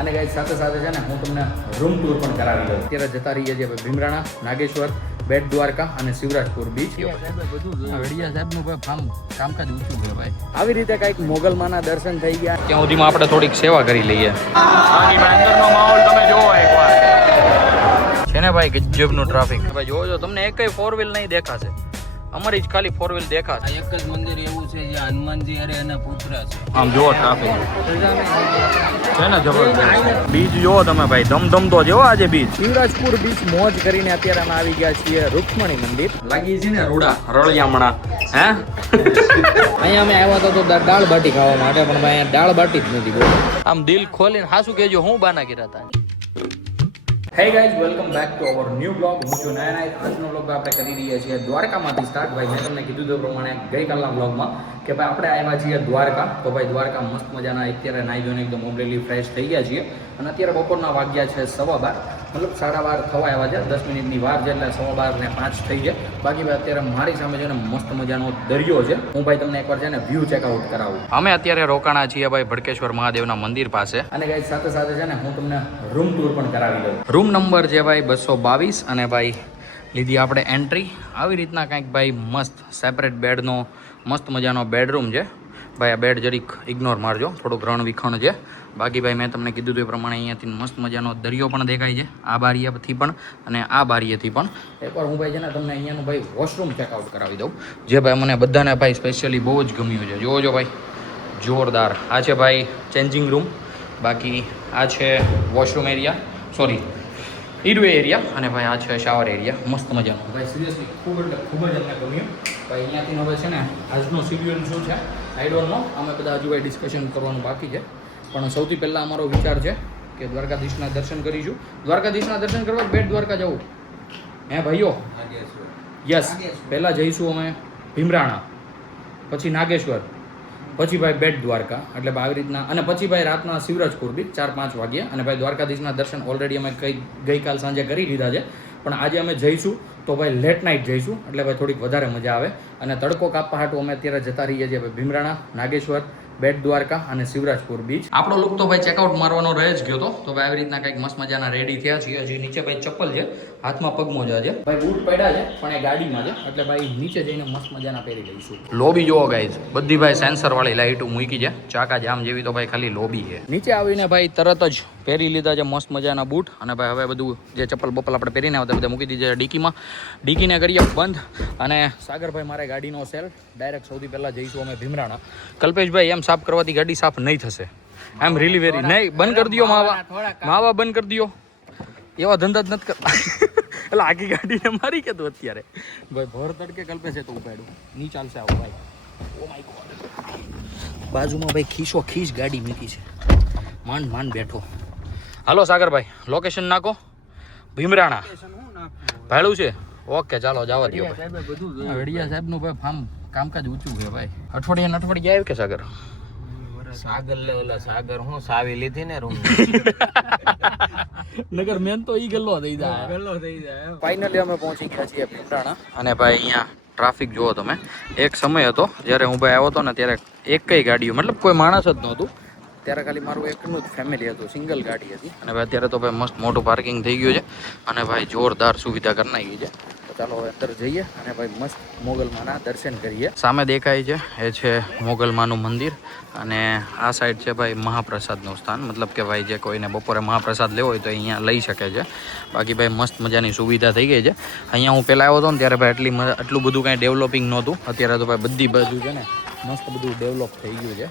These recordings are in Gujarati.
અને ગાઈસ સાથે સાથે છે ને હું તમને રૂમ ટૂર પણ કરાવી દઉં. અત્યારે જતા રહીએ છીએ ભીમરાણા, નાગેશ્વર, બેટ દ્વારકા અને શિવરાજપુર બીચ. વડિયા સાહેબનું કામકાજ ઊંચું છે ભાઈ. આવી રીતે કંઈક મોગલમાના દર્શન થઈ ગયા. ત્યાં સુધીમાં આપણે થોડીક સેવા કરી લઈએ. બાકી ભાઈ અંદરનો માહોલ તમે જોવો એકવાર. છે ને ભાઈ ગજબનું ટ્રાફિક. ભાઈ જોજો તમને એકય ફોર વ્હીલ નહીં દેખાશે. અમારી જ ખાલી ફોર વ્હીલ દેખાશે. એક જ મંદિર એવું છે જ્યાં હનુમાનજી અરે એના પુત્ર છે. આમ જોવો ટ્રાફિક છે ને જબરદસ્ત. બીચ જોવો તમે ભાઈ, ધમધમતો જેવો આજે બીચ. શિવરાજપુર બીચ મોજ કરીને અત્યારે અમે આવી ગયા છીએ રૂક્ષ્મણી મંદિર. લાગી છે ને રૂડા રળિયામણા હે. અહીંયા અમે આવ્યા તો દાળ બાટી ખાવા માટે, પણ ભાઈ અહીંયા દાળ બાટી જ નથી બોલ. આમ દિલ ખોલીને હાસુ કેજો હું બાના કર્યા હતા. Hey guys, welcome back to our new vlog. હું છું નાયનાય. આજનો vlog આપણે કરી રહ્યા છીએ દ્વારકામાંથી સ્ટાર્ટ. ભાઈ મેં તમને કીધું તે પ્રમાણે ગઈકાલના vlogમાં કે ભાઈ આપણે આવ્યા છીએ દ્વારકા. તો ભાઈ દ્વારકા મસ્ત મજાના અત્યારે નાઈ ધોઈને એકદમ ઓમરેલી ફ્રેશ થઈ ગયા છીએ. અને અત્યારે બપોરના વાગ્યા છે 12:15, મતલબ 12:30 થવા આવ્યા છે. 10 મિનિટની વાર છે એટલે 12:15 ને 5 થઈ જાય. બાકી ભાઈ અત્યારે મારી સામે છે ને મસ્ત મજાનો દરિયો છે. હું ભાઈ તમને એકવાર છે ને વ્યૂ ચેકઆઉટ કરાવું. અમે અત્યારે રોકાણા છીએ ભાઈ ભડકેશ્વર મહાદેવના મંદિર પાસે. અને ગાઈસ સાથે સાથે છે ને હું તમને રૂમ ટૂર પણ કરાવી દઉં. રૂમ નંબર છે ભાઈ 222 અને ભાઈ લીધી આપણે એન્ટ્રી. આવી રીતના કંઈક ભાઈ મસ્ત સેપરેટ બેડનો મસ્ત મજાનો બેડરૂમ છે. ભાઈ આ બેડ જરીક ઇગ્નોર મારજો, થોડુંક રણ વિખણ છે. બાકી ભાઈ મેં તમને કીધું એ પ્રમાણે અહીંયાથી મસ્ત મજાનો દરિયો પણ દેખાય છે, આ બારીએથી પણ અને આ બારીએથી પણ. એકવાર હું ભાઈ છે ને તમને અહીંયાનું ભાઈ વોશરૂમ ચેકઆઉટ કરાવી દઉં. જે ભાઈ મને બધાને ભાઈ સ્પેશિયલી બહુ જ ગમ્યું છે. જોવો ભાઈ જોરદાર. આ છે ભાઈ ચેન્જિંગ રૂમ, બાકી આ છે વોશરૂમ એરિયા, સોરી ઈડવે એરિયા, અને ભાઈ આ છે શાવર એરિયા. મસ્ત મજાનો ભાઈ સિરિયસલી ખૂબ એટલે ખૂબ જ અમને ગમ્યું. ભાઈ અહીંયાથી હવે છે ને આજનો શિડ્યુલ શું છે આઈ ડોન્ટ નો. અમે બધા હજુ ભાઈ ડિસ્કશન કરવાનું બાકી છે. પણ સૌથી પહેલાં અમારો વિચાર છે કે દ્વારકાધીશના દર્શન કરીશું. દ્વારકાધીશના દર્શન કરવા બેટ દ્વારકા જવું હે ભાઈઓ? યસ. પહેલાં જઈશું અમે ભીમરાણા, પછી નાગેશ્વર, પછી ભાઈ બેટ દ્વારકા, એટલે આવી રીતના. અને પછી ભાઈ રાતના શિવરાજપુર બીચ 4-5 વાગ્યે. અને ભાઈ દ્વારકાધીશના દર્શન ઓલરેડી અમે ગઈકાલ સાંજે કરી લીધા છે. પણ આજે અમે જઈશું તો ભાઈ લેટ નાઇટ જઈશું, એટલે ભાઈ થોડીક વધારે મજા આવે. અને તડકો કાપવા હાટું અમે અત્યારે જતા રહીએ છીએ ભાઈ ભીમરાણા, નાગેશ્વર, બેટ દ્વારકા અને શિવરાજપુર બીચ. આપણો લુક તો ભાઈ ચેકઆઉટ મારવાનો રહે જ ગયો તો ભાઈ આવી રીતના કંઈક મસ્ત મજાના રેડી થયા છીએ. હજી નીચે ભાઈ ચપ્પલ છે, હાથમાં પગ મોજા છે. ભાઈ બૂટ પડ્યા છે પણ એ ગાડીમાં છે, એટલે ભાઈ નીચે જઈને મસ્ત મજાના પહેરી લઈશું. લોબી જોવો ગાઈઝ, બધી ભાઈ સેન્સર વાળી લાઇટો મૂકી છે, ચાકા જામ જેવી. તો ભાઈ ખાલી લોબી છે. નીચે આવીને ભાઈ તરત જ પહેરી લીધા છે મસ્ત મજાના બૂટ. અને ભાઈ હવે બધું જે ચપ્પલ બપ્પલ આપણે પહેરીને આવતા બધા મૂકી દીધા ડીકીમાં. ડીકીને કરીએ બંધ. અને સાગરભાઈ મારે ગાડીનો સેલ ડાયરેક્ટ સૌથી પહેલાં જઈશું અમે ભીમરાણા. કલ્પેશભાઈ એમ સાફ કરવાથી ગાડી સાફ નહીં થશે. એમ રીલી વેરી નહીં. બંધ કરી દો માવા બંધ કરી દો. એવા ધંધા જ નથી કરતા. એટલે આખી ગાડીને મારી કે તું અત્યારે ભાઈ ભર તડકે કલ્પેશે તો ઉપાડું નહીં ચાલશે. આવો ભાઈ. Oh my God. બાજુમાં ભાઈ ખીસો ખીસ ગાડી મૂકી છે, માંડ માંડ બેઠો. હાલો સાગરભાઈ લોકેશન નાખો. ભીમરાણા ભાડું છે. ઓકે ચાલો જવા દો. વડિયા સાહેબનું ભાઈ કામકાજ ઊંચું છે ભાઈ. અઠવાડિયા આવ્યું કે સાગર? સાગર લે ઓલા સાગર હું સાવી લીધી ને રૂમ. નગર મેન તો ઈ ગલ્લો થઈ જાય. ફાઇનલી અમે પહોંચી ગયા છીએ ભીમરાણા. અને ભાઈ અહીંયા ટ્રાફિક જુઓ તમે. એક સમય હતો જ્યારે હું ભાઈ આવ્યો હતો ને ત્યારે એકય ગાડીઓ, મતલબ કોઈ માણસ જ નહોતું. ત્યારે ખાલી મારું એકનું જ ફેમિલી હતું, સિંગલ ગાડી હતી. અને ભાઈ અત્યારે તો ભાઈ મસ્ત મોટું પાર્કિંગ થઈ ગયું છે. અને ભાઈ જોરદાર સુવિધા કરી નાખી છે. તો ચાલો હવે અંદર જઈએ અને ભાઈ મસ્ત મોગલમાના દર્શન કરીએ. સામે દેખાય છે એ છે મોગલમાનું મંદિર. અને આ સાઈડ છે ભાઈ મહાપ્રસાદનું સ્થાન, મતલબ કે ભાઈ જે કોઈને બપોરે મહાપ્રસાદ લેવો હોય તો અહીંયા લઈ શકે છે. બાકી ભાઈ મસ્ત મજાની સુવિધા થઈ ગઈ છે. અહીંયા હું પહેલાં આવ્યો હતો ને ત્યારે ભાઈ આટલું બધું કાંઈ ડેવલપિંગ નહોતું. અત્યારે તો ભાઈ બધી બાજુ છે ને મસ્ત બધું ડેવલપ થઈ ગયું છે.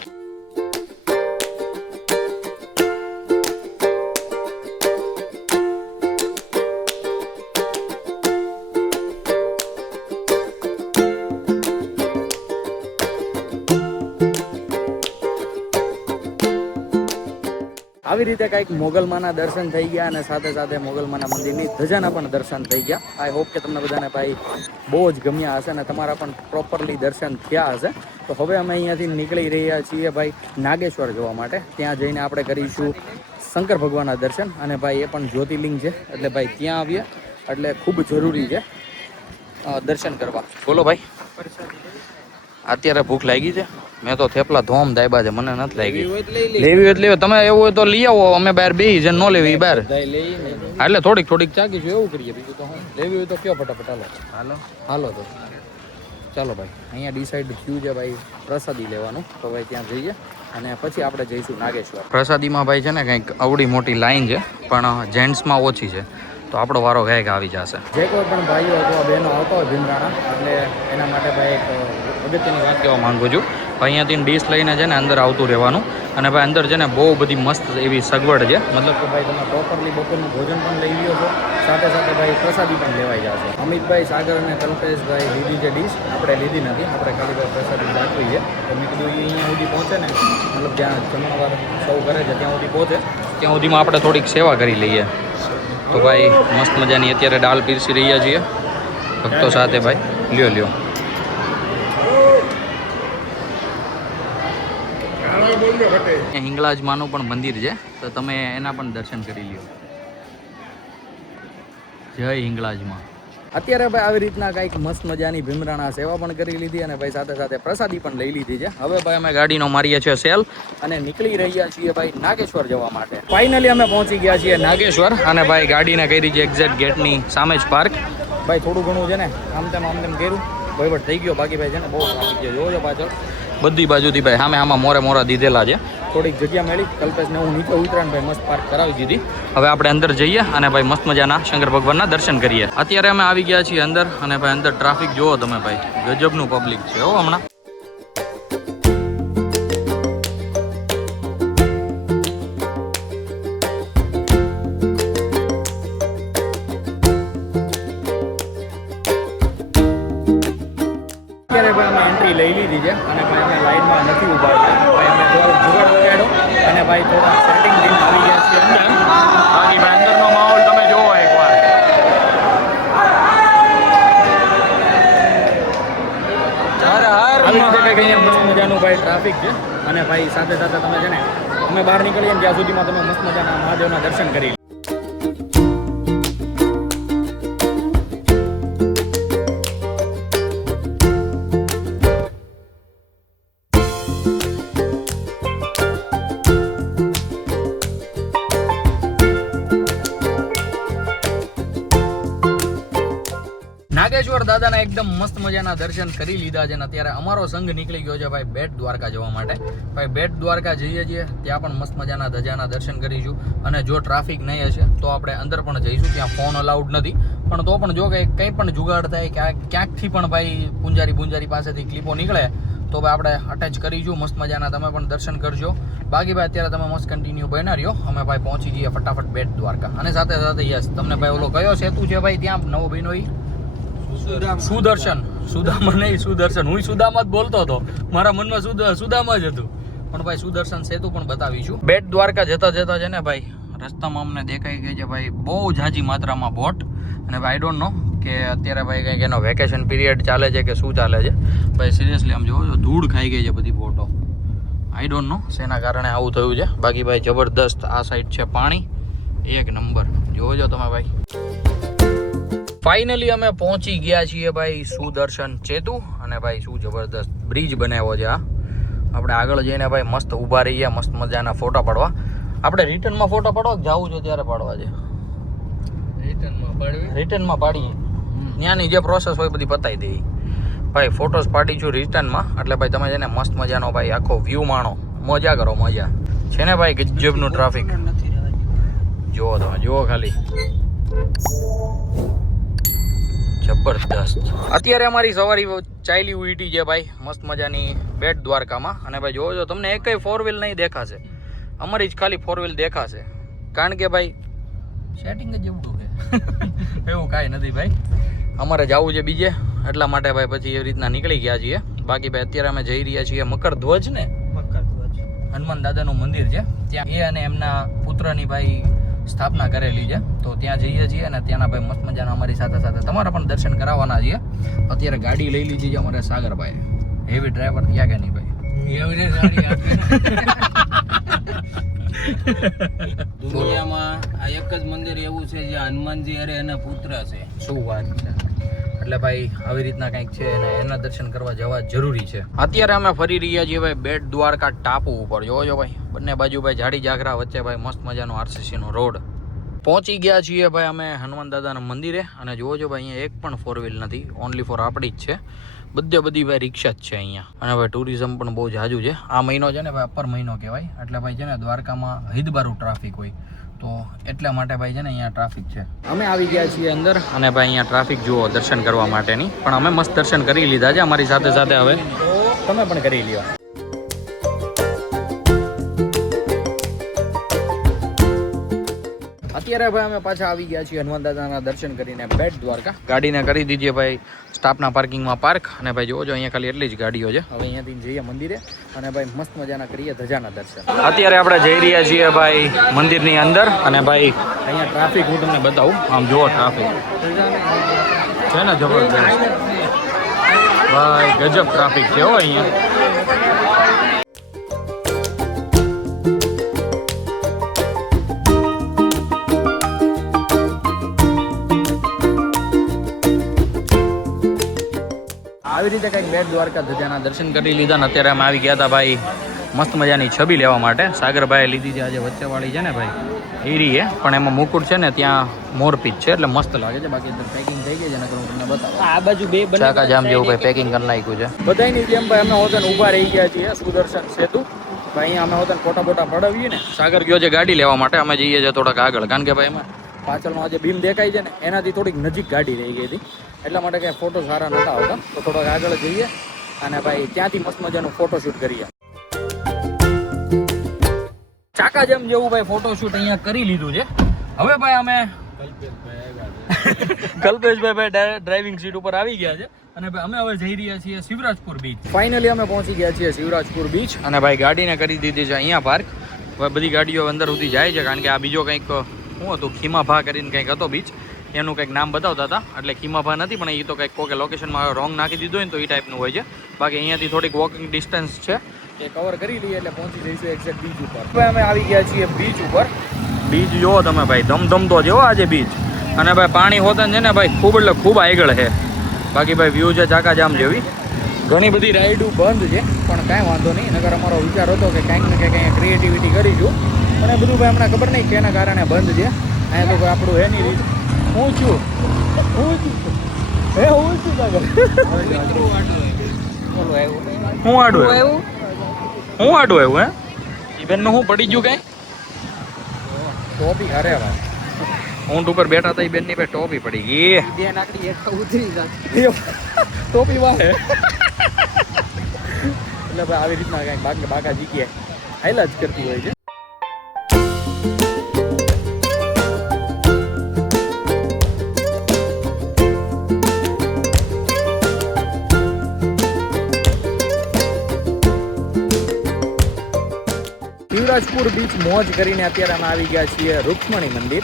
આવી રીતે કંઈક મોગલમાના દર્શન થઈ ગયા અને સાથે સાથે મોગલમાના મંદિરની ધજાના પણ દર્શન થઈ ગયા. આઈ હોપ કે તમને બધાને ભાઈ બહુ જ ગમ્યા હશે અને તમારા પણ પ્રોપરલી દર્શન થયા હશે. તો હવે અમે અહીંયાથી નીકળી રહ્યા છીએ ભાઈ નાગેશ્વર જોવા માટે. ત્યાં જઈને આપણે કરીશું શંકર ભગવાનના દર્શન. અને ભાઈ એ પણ જ્યોતિર્લિંગ છે, એટલે ભાઈ ત્યાં આવીએ એટલે ખૂબ જરૂરી છે દર્શન કરવા. બોલો ભાઈ. અત્યારે ભૂખ લાગી છે. મેં તો થેપલા ધોમ દાયબા છે, મને નથી લાગી. લઈ લેવી હોય એટલે તમે એવું હોય તો લઈ આવો, અમે બહાર બેસી છે, ન લેવી બહાર. લઈએ એટલે થોડીક થોડીક ચાકીશું એવું કરીએ, બીજું તો હું લેવી હોય તો કયો ફટાફટ હાલો હાલો તો ચાલો ભાઈ. અહીંયા ડિસાઈડ થયું છે ભાઈ પ્રસાદી લેવાનું, તો ભાઈ ત્યાં જઈએ અને પછી આપણે જઈશું નાગેશ્વર. પ્રસાદીમાં ભાઈ છે ને કંઈક અવડી મોટી લાઈન છે, પણ જેન્ટ્સમાં ઓછી છે, તો આપણો વારો ગાયક આવી જશે. જે કોઈ પણ ભાઈઓ અથવા બહેનો આવતા હોય ભીમરાણા, એટલે એના માટે ભાઈ એક અગત્યની વાત કહેવા માંગુ છું. અહીંયાથી ડીશ લઈને છે ને અંદર આવતું રહેવાનું, અને ભાઈ અંદર છે ને બહુ બધી મસ્ત એવી સગવડ છે, મતલબ કે ભાઈ તમે પ્રોપરલી બપોરનું ભોજન પણ લઈ લ્યો છો, સાથે સાથે ભાઈ પ્રસાદી પણ લેવાઈ જશે. અમિતભાઈ, સાગર અને કલ્પેશભાઈ લીધી છે ડીશ, આપણે લીધી નથી, આપણે ખાલી ભાઈ પ્રસાદી રાખવી છે. તો મેં કીધું એ અહીંયા સુધી પહોંચે ને, મતલબ જ્યાં જમણવાર સૌ કરે છે ત્યાં સુધી પહોંચે, ત્યાં સુધીમાં આપણે થોડીક સેવા કરી લઈએ. તો ભાઈ મસ્ત મજાની અત્યારે દાળ પીરસી રહ્યા છીએ ભક્તો સાથે. ભાઈ લ્યો હિંગળાજ માનું પણ મંદિર છે, તો તમે એના પણ દર્શન કરી લ્યો. જય હિંગળાજમાં. અત્યારે ભાઈ આવી રીતના કંઈક મસ્ત મજાની ભીમરાણા સેવા પણ કરી લીધી, અને ભાઈ સાથે સાથે પ્રસાદી પણ લઈ લીધી છે. હવે ભાઈ અમે ગાડીનો મારીએ છીએ સેલ અને નીકળી રહ્યા છીએ ભાઈ નાગેશ્વર જવા માટે. ફાઇનલી અમે પહોંચી ગયા છીએ નાગેશ્વર, અને ભાઈ ગાડીને કરી છે એક્ઝેક્ટ ગેટની સામે જ પાર્ક. ભાઈ થોડું ઘણું છે ને આમ તેમ કર્યું, વહીવટ થઈ ગયો. બાકી ભાઈ છે ને બહુ ટ્રાફિક છે, જોજો પાછળ બધી બાજુથી ભાઈ સામે આમાં મોરા દીધેલા છે. થોડીક જગ્યા મળી, કલ્પેશને હું નીચે ઉતરાને ભાઈ મસ્ત પાર્ક કરાવી દીધી. હવે આપણે અંદર જઈએ અને ભાઈ મસ્ત મજાના શંકર ભગવાનના દર્શન કરીએ. અત્યારે અમે આવી ગયા છીએ અંદર, અને ભાઈ અંદર ટ્રાફિક જુઓ તમે ભાઈ, ગજબનું પબ્લિક છે હો હમણાં. અત્યારે ભાઈ અમે એન્ટ્રી લઈ લીધી છે, અને ભાઈ અમે લાઈનમાં નથી ઊભા છે. ભાઈ અમે થોડો જુગાડ લગાડ્યો, અને ભાઈ થોડા સેટિંગ લઈને આવી ગયા છીએ અંદર. બાકી ભાઈ અંદરનો માહોલ તમે જોવો એકવાર. આવી રીતે કંઈક અહીંયા મસ્ત મજાનું ભાઈ ટ્રાફિક છે, અને ભાઈ સાથે સાથે તમે છે ને અમે બહાર નીકળીએ ને ત્યાં સુધીમાં તમે મસ્ત મજાના મહાદેવના દર્શન કરી. નાગેશ્વર દાદાના એકદમ મસ્ત મજાના દર્શન કરી લીધા છે, ને અત્યારે અમારો સંઘ નીકળી ગયો છે ભાઈ બેટ દ્વારકા જવા માટે. ભાઈ બેટ દ્વારકા જઈએ છીએ, ત્યાં પણ મસ્ત મજાના ધજાના દર્શન કરીશું, અને જો ટ્રાફિક નહીં હશે તો આપણે અંદર પણ જઈશું. ત્યાં ફોન અલાઉડ નથી, પણ તો પણ જો કંઈ પણ જુગાડ થાય, ક્યાંકથી પણ ભાઈ પૂંજારી પાસેથી ક્લિપો નીકળે તો ભાઈ આપણે અટેચ કરીશું મસ્ત મજાના. તમે પણ દર્શન કરજો. બાકી ભાઈ અત્યારે તમે મસ્ત કન્ટિન્યુ બના રહ્યો, અમે ભાઈ પહોંચી જઈએ ફટાફટ બેટ દ્વારકા. અને સાથે સાથે યસ, તમને ભાઈ ઓલો કયો સેતુ છે ભાઈ ત્યાં નવો બહેનો સુદર્શન, સુદામા નહીં સુદર્શન, હું સુદામા જ બોલતો હતો, મારા મનમાં સુદામા જ હતું, પણ ભાઈ સુદર્શન સેતુ પણ બતાવીશું. બેટ દ્વારકા જતા છે ને ભાઈ રસ્તામાં અમને દેખાઈ ગઈ છે ભાઈ બહુ ઝાઝી માત્રામાં બોટ, અને ભાઈ આઈ ડોન્ટ નો કે અત્યારે ભાઈ કંઈક એનો વેકેશન પીરિયડ ચાલે છે કે શું ચાલે છે ભાઈ. સિરિયસલી આમ જોવો ધૂળ ખાઈ ગઈ છે બધી બોટો. આઈ ડોન્ટ નો શેના કારણે આવું થયું છે. બાકી ભાઈ જબરદસ્ત આ સાઈડ છે પાણી એક નંબર, જોજો તમે ભાઈ. ફાઇનલી અમે પહોંચી ગયા છીએ ભાઈ સુદર્શન સેતુ, અને ભાઈ શું જબરદસ્ત બ્રિજ બનાવ્યો છે આ. આપણે આગળ જઈને ભાઈ મસ્ત ઊભા રહીએ, મસ્ત મજાના ફોટા પાડવા. આપણે રિટર્નમાં ફોટા પાડવા જવું છે ત્યારે પાડવા છે, રિટર્નમાં પાડીએ, ત્યાંની જે પ્રોસેસ હોય બધી પતાવી દઈએ ભાઈ. ફોટોસ પાડીશું રિટર્નમાં, એટલે ભાઈ તમે છે ને મસ્ત મજાનો ભાઈ આખો વ્યૂ માણો, મજા કરો, મજા છે ને ભાઈ. ગજબનું ટ્રાફિક જુઓ તમે, જુઓ ખાલી જબરદસ્ત. અત્યારે અમારી સવારી ચાલી ઉઈટી છે ભાઈ મસ્ત મજાની બેટ દ્વારકામાં, અને ભાઈ જોજો તમને એકય 4 વ્હીલ નહીં દેખાશે, અમારી જ ખાલી 4 વ્હીલ દેખાશે, કારણ કે ભાઈ સેટિંગ જ એવું છે એવું કાંઈ નથી ભાઈ. અમારે જવું છે બીજે, એટલા માટે ભાઈ પછી એવી રીતના નીકળી ગયા છીએ. બાકી ભાઈ અત્યારે અમે જઈ રહ્યા છીએ મકરધ્વજ ને, હનુમાન દાદાનું મંદિર છે ત્યાં, એ અને એમના પુત્રની ભાઈ સ્થાપના કરેલી છે, તો ત્યાં જઈએ છીએ, અને ત્યાંના ભાઈ મસ્ત મજાના અમારી સાથે સાથે તમારા પણ દર્શન કરાવવાના છીએ. અત્યારે ગાડી લઈ લીધી છે અમારે સાગરભાઈ, હેવી ડ્રાઈવર ત્યાં કે નહીં ભાઈ? દુનિયામાં આ એક જ મંદિર એવું છે જ્યાં હનુમાનજી અરે એના પુત્ર છે. શું વાત છે, એટલે ભાઈ આવી રીતના કંઈક છે અને એના દર્શન કરવા જવા જરૂરી છે. અત્યારે અમે ફરી રહ્યા છીએ ભાઈ બેટ દ્વારકા ટાપુ ઉપર. જોજો ભાઈ બંને બાજુ ભાઈ જાડી જાગરા વચ્ચે ભાઈ મસ્ત મજાનો આરસીસી નો રોડ. પહોંચી ગયા છીએ ભાઈ અમે હનુમાન દાદાના મંદિરે અને જોજો ભાઈ અહીંયા એક પણ 4 વ્હીલ નથી, ઓનલી ફોર આપણી જ છે. બધી ભાઈ રિક્ષા જ છે અહીંયા. અને ભાઈ ટુરિઝમ પણ બહુ જાજુ છે. આ મહિનો છે ને ભાઈ અપર મહિનો કહેવાય, એટલે ભાઈ છે ને દ્વારકામાં હિદબારું ટ્રાફિક હોય, તો એટલા માટે ભાઈ છે ને અહીંયા ટ્રાફિક છે. અમે આવી ગયા છીએ અંદર અને ભાઈ અહીંયા ટ્રાફિક જુઓ દર્શન કરવા માટેની, પણ અમે મસ્ત દર્શન કરી લીધા છે. અમારી સાથે સાથે હવે તમે પણ કરી લ્યો. અત્યારે ભાઈ અમે પાછા આવી ગયા છીએ હનુમાન દાદાના દર્શન કરીને બેટ દ્વારકા. ગાડીને કરી દીધી ભાઈ સ્ટાફના પાર્કિંગમાં પાર્ક. અને ભાઈ જોજો અહીંયા ખાલી એટલી જ ગાડીઓ છે. હવે અહીંયાથી જઈએ મંદિરે અને ભાઈ મસ્ત મજાના કરીએ ધજાના દર્શન. અત્યારે આપણે જઈ રહ્યા છીએ ભાઈ મંદિરની અંદર અને ભાઈ અહીંયા ટ્રાફિક હું તમને બતાવું. આમ જુઓ ટ્રાફિક છે ને જબરદસ્ત ભાઈ, ગજબ ટ્રાફિક છે હો અહીંયા. આવી રીતે કંઈક બેટ દ્વારકા ધજાના દર્શન કરી લીધા ને અત્યારે અમે આવી ગયા હતા ભાઈ મસ્ત મજાની છબી લેવા માટે. સાગરભાઈએ લીધી છે આજે વચ્ચેવાળી છે ને ભાઈ એરી એ, પણ એમાં મુકુટ છે ને ત્યાં મોરપીચ છે એટલે મસ્ત લાગે છે. બાકી એકદમ પેકિંગ થઈ ગઈ છે ને હું તમને બતાવું. આ બાજુ બે ચાકા જામ જેવું ભાઈ પેકિંગ કરી નાખ્યું છે. બધાની જેમ ભાઈ અમે હોતન ઊભા રહી ગયા છીએ સુદર્શન સેતુ. ભાઈ અહીંયા અમે હોતન ફોટા બોટા પડાવીએ ને. સાગર ગયો છે ગાડી લેવા માટે, અમે જઈએ છીએ થોડાક આગળ, કારણ કે ભાઈ એમાં પાછળનો આજે બીમ દેખાય છે ને એનાથી થોડીક નજીક ગાડી રહી ગઈ હતી, એટલા માટે કંઈ ફોટો સારા નહોતા આવતા. તો થોડોક આગળ જઈએ અને ભાઈ ત્યાંથી મસ્ત મજાનું ફોટોશૂટ કરીએ. ચાકા જેમ જેવું ભાઈ ફોટોશૂટ અહીંયા કરી લીધું છે. હવે ભાઈ અમે કલ્પેશભાઈ ભાઈ ડ્રાઇવિંગ સીટ ઉપર આવી ગયા છે અને ભાઈ અમે હવે જઈ રહ્યા છીએ શિવરાજપુર બીચ. ફાઇનલી અમે પહોંચી ગયા છીએ શિવરાજપુર બીચ અને ભાઈ ગાડીને કરી દીધી છે અહીંયા પાર્ક. હવે બધી ગાડીઓ અંદર સુધી જાય છે, કારણ કે આ બીજો કંઈક શું હતું ખીમાભા કરીને કંઈક હતો બીચ, એનું કંઈક નામ બતાવતા હતા. એટલે ખીમાભા નથી, પણ એ તો કંઈક કોકે લોકેશનમાં રોંગ નાખી દીધું હોય ને તો એ ટાઈપનું હોય છે. બાકી અહીંયાથી થોડીક વોકિંગ ડિસ્ટન્સ છે, એ કવર કરી લઈએ એટલે પહોંચી જઈશું એક્ઝેક્ટ બીચ ઉપર. હવે અમે આવી ગયા છીએ બીચ ઉપર. બીચ જુઓ તમે ભાઈ, ધમધમતો જેવો આજે બીચ. અને ભાઈ પાણી હોતા છે ને ભાઈ ખૂબ એટલે ખૂબ આગળ છે. બાકી ભાઈ વ્યૂ છે ચાકા જામ જેવી. ઘણી બધી રાઈડો બંધ છે, પણ કાંઈ વાંધો નહીં. નગર અમારો વિચાર હતો કે કંઈક ને કંઈક અહીંયા ક્રિએટિવિટી કરીશું, પણ એ બધું ભાઈ હમણાં ખબર નહીં કેના કારણે બંધ છે. અહીંયા તો કોઈ આપણું હે નહીં રીત. હું છું સાગર હું આડું આવ્યું હે એ બેનનું હું પડી ગયું કઈ ટોપી. અરે ભાઈ ઊંટ ઉપર બેઠા હતા એ બેનની ભાઈ ટોપી પડી ગઈ. બે નાકડી એક ઉતરી જાય ટોપી વાળે. એટલે ભાઈ આવી રીતના કંઈક બાકા જીકીએ હાઈલા જ કરતી હોય છે. શિવરાજપુર બીચ મોજ કરીને અત્યારે અમે આવી ગયા છીએ રૂક્ષ્મણી મંદિર.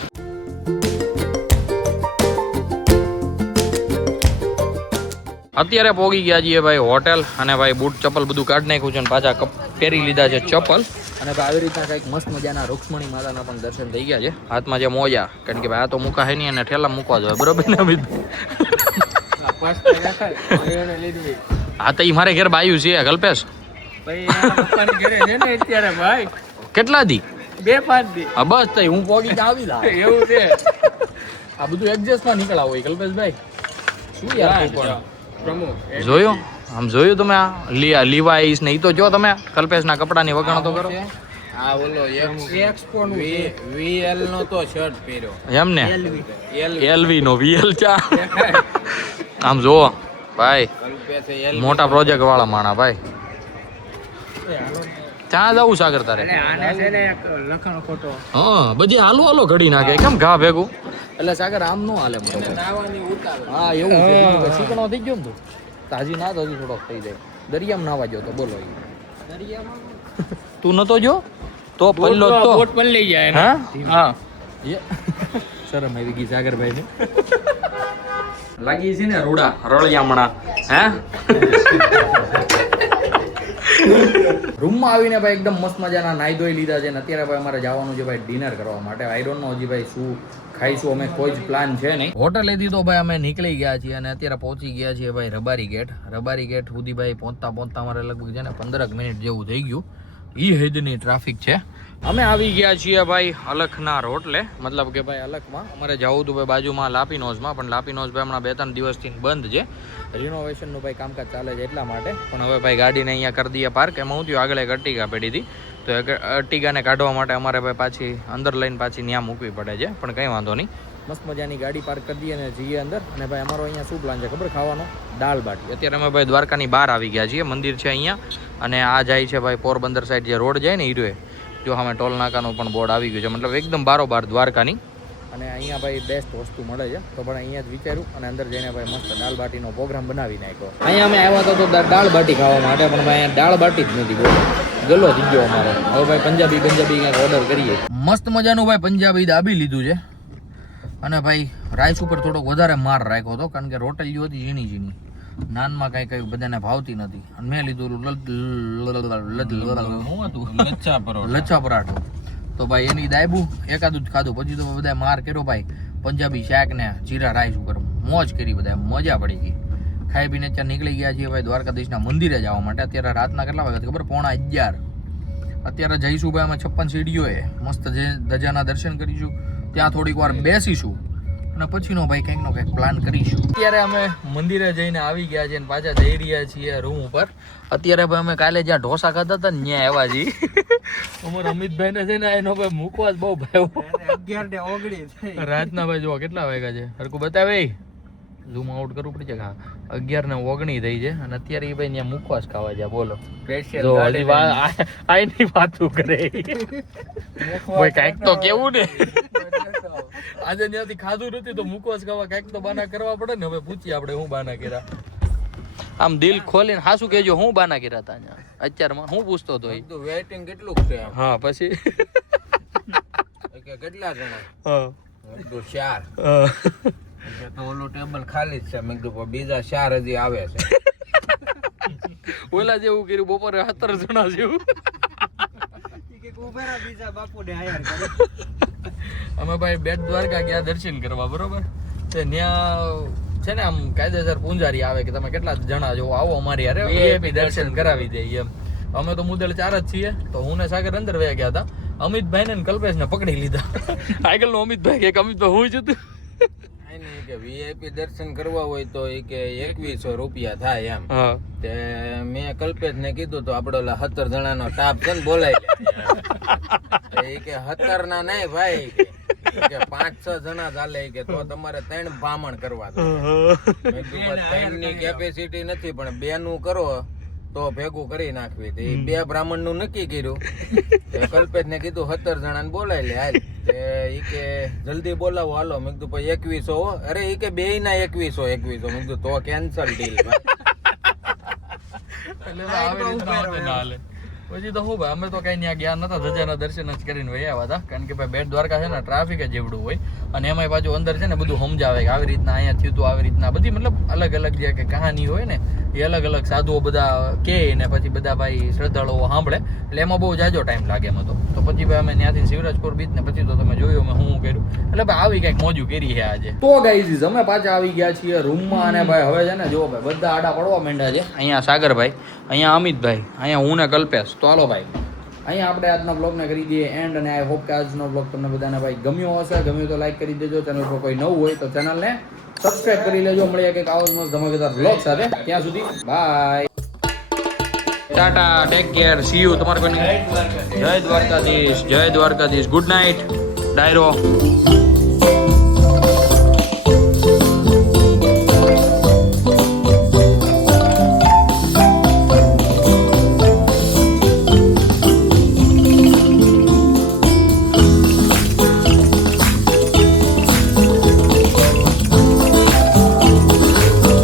અત્યારે પહોંચી ગયા છીએ ભાઈ હોટેલ અને ભાઈ બૂટ ચપ્પલ બધું કાઢી નાખ્યું છે અને પાછા પહેરી લીધા છે ચપ્પલ. અને ભાઈ આવી રીતના કંઈક મસ્ત મજાના રૂક્ષ્મણી માતાના પણ દર્શન થઈ ગયા છે. હાથમાં જે મોજા, કારણ કે ભાઈ આ તો મૂકા હે નહીં અને ઠેલા મૂકવા જોઈએ, બરોબર ને? હા તો એ મારે ઘેર બાયું છે કલ્પેશ. કેટલા દી? 2-5 દી. હા બસ તઈ હું પોગી આવી લા એવું છે. આ બધું એડજસ્ટમાં નીકળા હોય કલ્પેશભાઈ. શું યાર પણ જોયું આમ જોયું તમે આ લીવાઈસ ને ઈ તો જો તમે કલ્પેશના કપડાની વખાણ તો કરો. આ ઓલો એક્સપો નો વીએલ નો તો શર્ટ પહેર્યો એમ ને એલવી નો વીએલ ચા. આમ જોવો ભાઈ મોટા પ્રોજેક્ટ વાળા માણા ભાઈ. ત્યાં જવું સાગર તારે? હા બધી હાલો ઘડી નાખે કેમ ઘા ભેગું. એટલે સાગર આમ નો હાલે. હા એવું છે. શીકણો થઈ ગયો ને તું તાજી ના તો હજી થોડોક થઈ જાય. દરિયામાં નાવા ગયો તો બોલો તું નતો જો તો પહેલો તો બોટ પણ લઈ જાય. હા શરમ આવી ગઈ સાગરભાઈ ને. લાગી છે ને રૂડા રળિયામણા. હે રૂમમાં આવીને ભાઈ એકદમ મસ્ત મજાના નાઈ ધોઈ લીધા છે ને અત્યારે ભાઈ અમારે જવાનું છે ભાઈ ડિનર કરવા માટે. આઈ ડોન્ટ નો હજી ભાઈ શું ખાઈશું, અમે કોઈ જ પ્લાન છે નહીં. હોટલ લીધી તો ભાઈ અમે નીકળી ગયા છીએ અને અત્યારે પહોંચી ગયા છીએ ભાઈ રબારી ગેટ સુધી ભાઈ પહોંચતા અમારે લગભગ છે ને 15 મિનિટ જેવું થઈ ગયું. ઈ હદની ટ્રાફિક છે. અમે આવી ગયા છીએ ભાઈ અલખના રોટલે, મતલબ કે ભાઈ અલખમાં અમારે જવું હતું ભાઈ બાજુમાં લાપીનોઝમાં, પણ લાપીનોઝ ભાઈ હમણાં 2-3 દિવસથી બંધ છે. રિનોવેશનનું ભાઈ કામકાજ ચાલે છે એટલા માટે. પણ હવે ભાઈ ગાડીને અહીંયા કરી દઈએ પાર્ક. એમાં હું થયું આગળ એક અર્ટિગા પડી હતી, તો અર્ટિગાને કાઢવા માટે અમારે ભાઈ પાછી અંદર લઈને પાછી ત્યાં મૂકવી પડે છે, પણ કંઈ વાંધો નહીં. મસ્ત મજાની ગાડી પાર્ક કરી દઈએ અને જઈએ અંદર. અને ભાઈ અમારો અહીંયા શું પ્લાન છે ખબર, ખાવાનો દાળ બાટી. અત્યારે અમે ભાઈ દ્વારકાની બહાર આવી ગયા છીએ, મંદિર છે અહીંયા, અને આ જાય છે ભાઈ પોરબંદર સાઈડ જે રોડ જાય ને હીરોએ, જો અમે ટોલ નાકાનું પણ બોર્ડ આવી ગયું છે, મતલબ એકદમ બારોબાર દ્વારકાની. અને અહીંયા ભાઈ બેસ્ટ વસ્તુ મળે છે, તો પણ અહીંયા જ વિચાર્યું અને અંદર જઈને ભાઈ મસ્ત દાળ બાટીનો પ્રોગ્રામ બનાવી નાખ્યો. અહીંયા અમે આવ્યા હતા તો દાળ બાટી ખાવા માટે, પણ ભાઈ અહીંયા દાળ બાટી જ નથી બોલો, ગલો થઈ ગયો અમારે. હવે ભાઈ પંજાબી કંઈક ઓર્ડર કરીએ. મસ્ત મજાનું ભાઈ પંજાબી દાબી લીધું છે, અને ભાઈ રાઈસ ઉપર થોડોક વધારે માર રાખ્યો હતો, કારણ કે રોટલીઓ હતી ઝીણી. નાનમાં કઈ બધાને ભાવતી નથી, અને મેં લીધું લચ્છા પરાઠો. તો ભાઈ એની દાયબું એકાદું જ ખાધું, પછી તો બધા માર કર્યો ભાઈ પંજાબી શાક ને જીરા રાઈસ ઉપર. મોજ કરી, બધા મજા પડી ગઈ. ખાઈ પીને અત્યારે નીકળી ગયા છીએ ભાઈ દ્વારકાધીશના મંદિરે જવા માટે. અત્યારે રાતના કેટલા વાગ્યા ખબર, 11:15. અત્યારે જઈશું ભાઈ અમે 56 સીડીઓએ, મસ્ત ધજાના દર્શન કરીશું, ત્યાં થોડીક વાર બેસીશું અને પછીનો ભાઈ કંઈક પ્લાન કરીશું. અત્યારે અમે મંદિરે જઈને આવી ગયા છીએ અને પાછા જઈ રહ્યા છીએ રૂમ ઉપર. અત્યારે ભાઈ અમે કાલે જ્યાં ઢોસા ખાતા હતા ને ત્યાં આવ્યા છીએ. અમારા અમિતભાઈ ને છે ને એનો ભાઈ મૂકવા જ બહુ ભાઈ 11:19 રાતના ભાઈ જો કેટલા વાગ્યા છે હરકું બતાવે, ઝૂમ આઉટ કરવું પડશે. હા 11:19 થઈ છે અને અત્યારે એ ભાઈ ત્યાં મૂકવા જ ખાવા છે. બોલો આની વાતું કરે ભાઈ, કાંઈક તો કેવું ને આજે ત્યાંથી ખાધું નથી તો મૂકવા જ ખાવા કાંઈક તો બાના કરવા પડે ને. હવે પૂછીએ આપણે શું બાના કર્યા, આમ દિલ ખોલીને હાસું કહેજો, હું બાના કર્યા હતા અહીંયા અત્યારમાં, હું પૂછતો હતો વેઇટિંગ કેટલું છે? હા પછી કેટલા જણા? હા 4. તો ઓલું ટેબલ ખાલી જ છે, મેં કીધું બીજા 4 હજી આવે છે. ઓલા જેવું કર્યું બપોરે 17 જણા જેવું. અમે ભાઈ બેટ દ્વારકા ગયા દર્શન કરવા, બરોબર તે ત્યાં છે ને આમ કાયદેસર પૂંજારી આવે કે તમે કેટલા જણા જો આવો અમારી યારે વીઆઈપી દર્શન કરાવી દે એમ. અમે તો મુદ્દલ 4 જ છીએ, તો હું ને સાગર અંદર વયા ગયા હતા. અમિતભાઈ ને કલ્પેશ ને પકડી લીધા. આગળ નો અમિતભાઈ કે અમિતભાઈ હું જ હતું કે વીઆઈપી દર્શન કરવા હોય તો એ કે 2100 રૂપિયા થાય એમ. તે મેં કલ્પેશ ને કીધું તો આપડે 17 જણાનો સ્ટાફ છે ને બોલાય લે. કે 17 ના નહીં ભાઈ, કે 5-6 જણા ચાલે કે તો તમારે 3 ભામણ કરવા દો. મેં કીધું 3 ની કેપેસિટી નથી, પણ 2 નું કરો તો ભેગું કરી નાખવી. તે 2 બ્રાહ્મણ નું નક્કી કર્યું. કલ્પેશ ને કીધું 17 જણા ને બોલાય લે હાલ. ઈ કે જલ્દી બોલાવો હાલો. મેં કીધું ભાઈ 2100. અરે ઈ કે 2 ના 2100. મેં કીધું તો કેન્સલ ડીલ. પછી તો હું ભાઈ અમે તો કઈ ત્યાં ગયા નતા, ધજાના દર્શન જ કરીને વહી આવ્યા હતા, કારણ કે ભાઈ બેટ દ્વારકા છે ને ટ્રાફિક જ જેવડું હોય, અને એમાં પાછું અંદર છે ને બધું સમજાવે કે આવી રીતના અહીંયા થયું હતું, આવી રીતના બધી મતલબ અલગ અલગ જે કે કહાની હોય ને એ અલગ અલગ સાધુઓ બધા કહે ને પછી બધા ભાઈ શ્રદ્ધાળુઓ સાંભળે, એટલે એમાં બહુ જાજો ટાઈમ લાગે એમ હતો. તો પછી ભાઈ અમે ત્યાંથી શિવરાજપુર બીચ ને પછી તો તમે જોયું મેં હું કર્યું, એટલે ભાઈ આવી કંઈક મોજું કરી છે આજે. તો ગાઈઝ અમે પાછા આવી ગયા છીએ રૂમમાં, અને ભાઈ હવે છે ને જો ભાઈ બધા આડા પડવા માંડ્યા છે. અહીંયા સાગરભાઈ, અહીંયા અમિતભાઈ, અહીંયા હું ને કલ્પેશ. તો હાલો ભાઈ અહીંયા આપણે આજના બ્લોગને કરી દઈએ એન્ડ, અને આઈ હોપ કે આજનો બ્લોગ તમને બધાને ભાઈ ગમ્યો હશે. ગમ્યો તો લાઈક કરી દેજો, ચેનલ પર કોઈ નવું હોય તો ચેનલને સબસ્ક્રાઇબ કરી લેજો. મળીએ કંઈક આવો જ મસ્ત ધમાકેદાર બ્લોગ સાથે, ત્યાં સુધી bye, tata, take care, see you. તમારે કોઈ જય દ્વારકાધીશ, જય દ્વારકાધીશ, ગુડ નાઇટ, ડાયરો.